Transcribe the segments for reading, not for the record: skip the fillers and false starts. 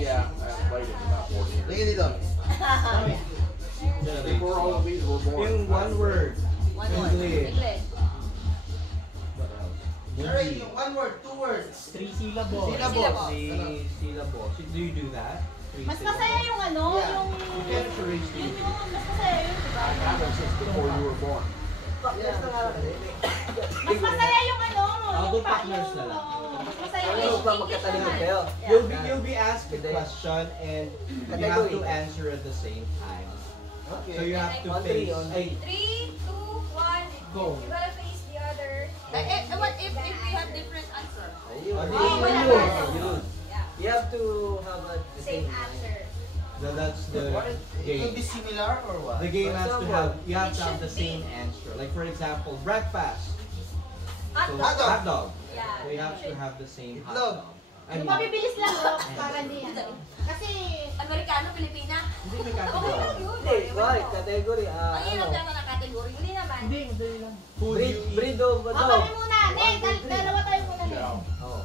Yeah, I played it about 40 years. Tingin dito. Before all of these were born. Yung one word. One word. English. English. Alright, yung one word, two words. 3 syllables. Syllables. 3 syllables. Do you do that? Mas masaya yung ano, Yeah. yung... You can arrange Yun yung mas masaya yun, diba? I have them since before you were born. Mas masaya yung ano, I'll do yung partners yung, na lang. mas masaya Ano yung ba magkatalingan kayo? You'll be asked a question and you have to answer at the same time. Okay. So you have to On face. three, on three. 3, 2, 1. Go. You gotta face the other. What if we have different answer? Ayun. wala Ayun. Yeah. You have to have a Same answer. That's the It could be game. similar or what? The game has to have, you have to It have the should same answer. Like for example, breakfast. Hot So, dog. hot dog. Yeah. So you have to have the same hot Itlog. dog. I Yung mean, mabibilis lang, oh, para hindi ano. Kasi, Amerikano, Pilipina. hindi may Okay lang category. yun. Hindi, why? Category, Ang hirap naman ng category. Hindi naman. Hindi, madali lang. Food breed, you eat. breed of oh, ano? kami muna, Neng, dalawa tayo muna, Neng. No. Oh.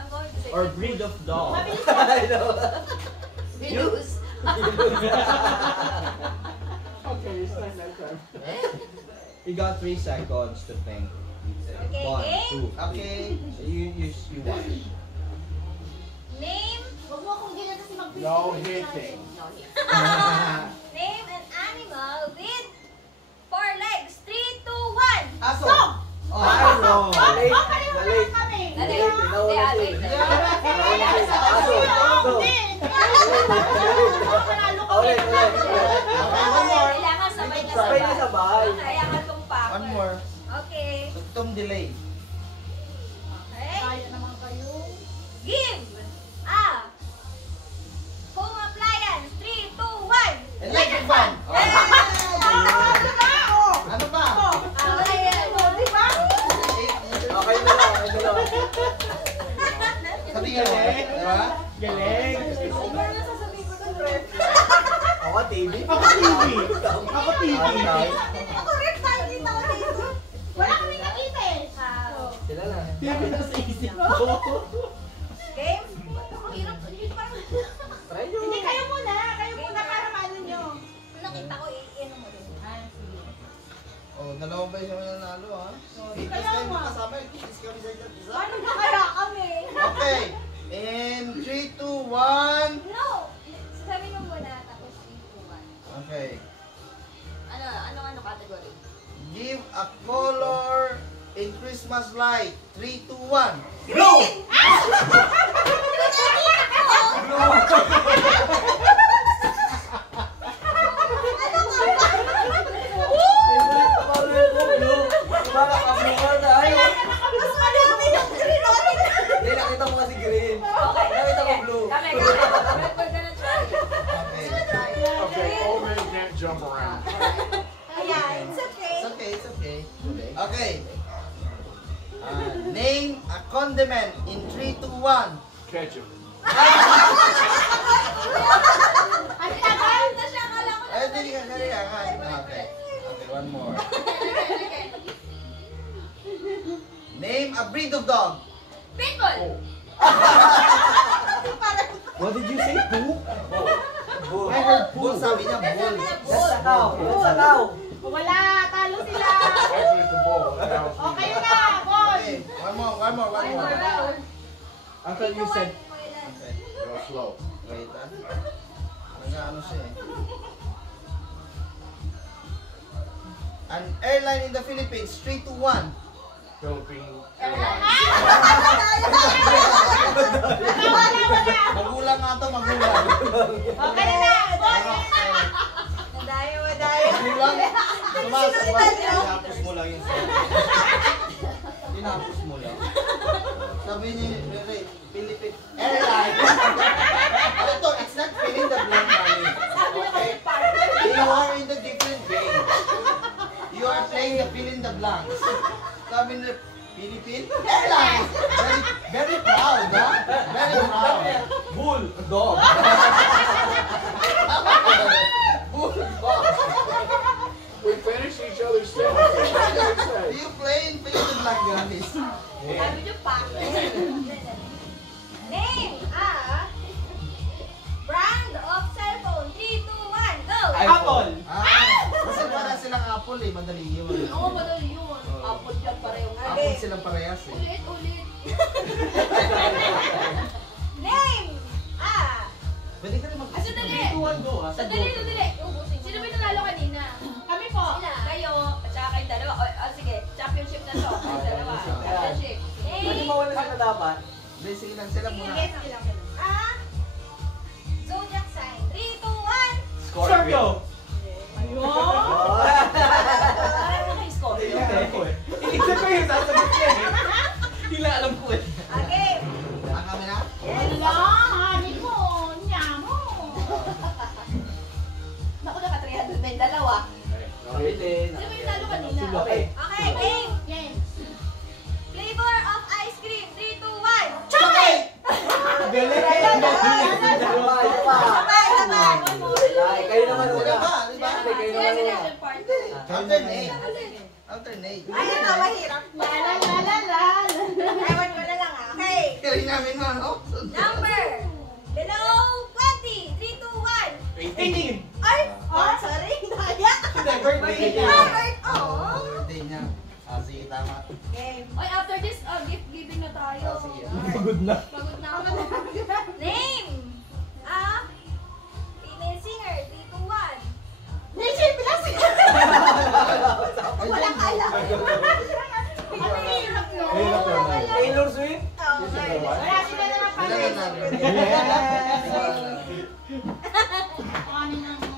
I'm going to say. Or breed of dog. Mabilis lang. I know. We lose. Okay, you stand next time. You got 3 seconds to think. Okay, 1, game. 2, 3. Okay. You won. Name. Huwag mo akong ganyan kasi mag-finish. No hitting. No, Name an animal with 4 legs. 3, 2, 1. Aso. Dog! Oh, I know. Mali. Oh, pareho Mali. lang kami. Dali. Nawala siya eh. Nawala siya. Aso. Aso. Panalo ko. Ulit, ulit, ulit. One more. Kailangan sabay na Sabay na sabay. Kailangan tumpak. One more. Okay. Tugtong delay. Okay. Kaya naman kayo. Give a home appliance. 3, 2, 1. Electric fan. Ano pa? Okay na lang. Okay na lang. Sabi nga mo. Diba? Galing. Ako TV. Ako TV. Ako TV. Wala kaming nakita eh. Sila lang. TV na sa isip ko. Game? Ang hirap. Try nyo. Hindi, kayo muna. Kayo muna para maano nyo. Nakita ko, i-ano mo din. Oh, dalawa ba yung nanalo ha? Kaya Itis kayo nga. kasama. Itis kami sa isa't isa. Paano ba kaya kami? Okay. In 3, 2, 1. No! Sabi mo muna, tapos 3, 2, 1. Okay. Ano category? Give a color in Christmas light. 3, 2, 1. Blue! Favorite color ko, blue. Para kabuhan na ayaw. Mas madami yung green ulit. Hindi, nakita mo kasi green. Nakita mo blue. Kami. We're gonna try. Okay. Okay, old man can't jump around. Ayan, it's okay. It's okay, it's okay. Okay. Name a condiment in 3, 2, 1. Ketchup. Ang tagal. Na siya, akala ko na. Ay, hindi ka kanina. Okay. Okay, one more. Name a breed of dog. Pitbull! What did you say? Poop? Bull. I heard Bull, bull. sabi niya bull. Bull. That's a cow. That's a cow. Wala, talo sila. Actually, it's a bull. That was O, kayo na, boy. Okay, one more. I thought you said Okay. Go slow. Wait, ah. Nag-ano siya eh. An airline in the Philippines, 3, 2, 1. Philippine Ah! Airlines. Magulang nga to, magulang. O, kayo na, boy. Nadayo. Magulang. Tumas. tinapos mo lang yung sabi. Tinapos mo lang. Sabi ni Ray, Philippine Airline. Ito, it's not filling the blank money. Okay? You are in the different game. You are playing the fill in the blanks. Sabi ni Philippine Airlines. Very proud, ha? Very proud. Bull. Dog. Bull dog. We finish each other's sentences. What did I say? You play in fill in the blank, guys. Sabi niyo pa. Name a apple eh, madali yun. Oo, madali yun. Apple dyan pareho. Apple silang parehas eh. Ulit, ulit. Name! Pwede ka rin mag-isip. Sandali. Sandali. Sino ba nanalo kanina? Kami po. Kayo, at saka kayong dalawa. Sige, championship na to. Kayong dalawa. Championship. Pwede Name! mawala sila dapat. Hindi, sige lang sila muna. Yes, ilang. Zodiac sign. 3, 2, 1. Scorpio! Ayun. Alam mo kayo score. Iisip ko yung sasagot niya eh. Hindi lang alam ko eh. Okay. Ang kami na? Wala, honey mo. Nyamo. Naku, naka-300 na yung dalawa. Ulitin. Sino ba yung talo kanina? Okay. Okay, game. Yes. Flavor of ice cream. 3, 2, 1. Chocolate! Galing! Sabay. Sabay. Ay, kayo naman Sila una. ba? Di ba? Hindi, kayo naman una. Alternate. Alternate. Ay, ito, mahirap. La la la la la. Ewan ko na lang Okay. Kaya namin na, no? Number. Below 20. 3, 2, 1. 18! Ay! Oh, sorry. Daya. Hindi, birthday niya. Robert. Oh. Birthday niya. Ah, sige, tama. Game. Oy, after this, gift giving na tayo. Ah, sige. Pagod na. Pagod na ako. Name. Female singer. 3, 2, 1. Nation Plus. Wala kala. Ano hirap no? Hirap naman. Taylor Swift? Okay. Wala sila naman pala. Sila na namin. Ano na mo?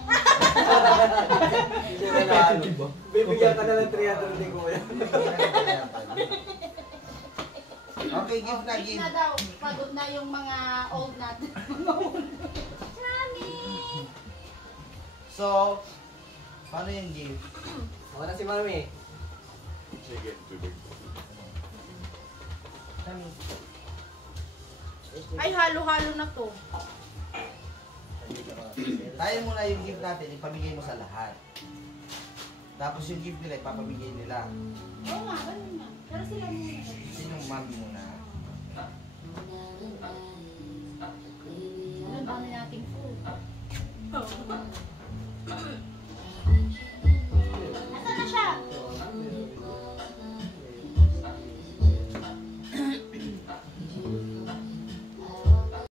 Hindi na ano. Bibigyan ka na lang 300 ni Kuya. Okay, give na, Gift give. na daw. Pagod na yung mga old natin. Mami. So, paano yung give? Ako na si Mami. Sige, tubig. Ay, halo-halo na to. Tayo muna yung gift natin, ipamigay mo sa lahat. Tapos yung gift nila, ipapamigay nila. Oo nga, ganun nga. Pero sila muna. Sinong mami muna? Ano ba nating food?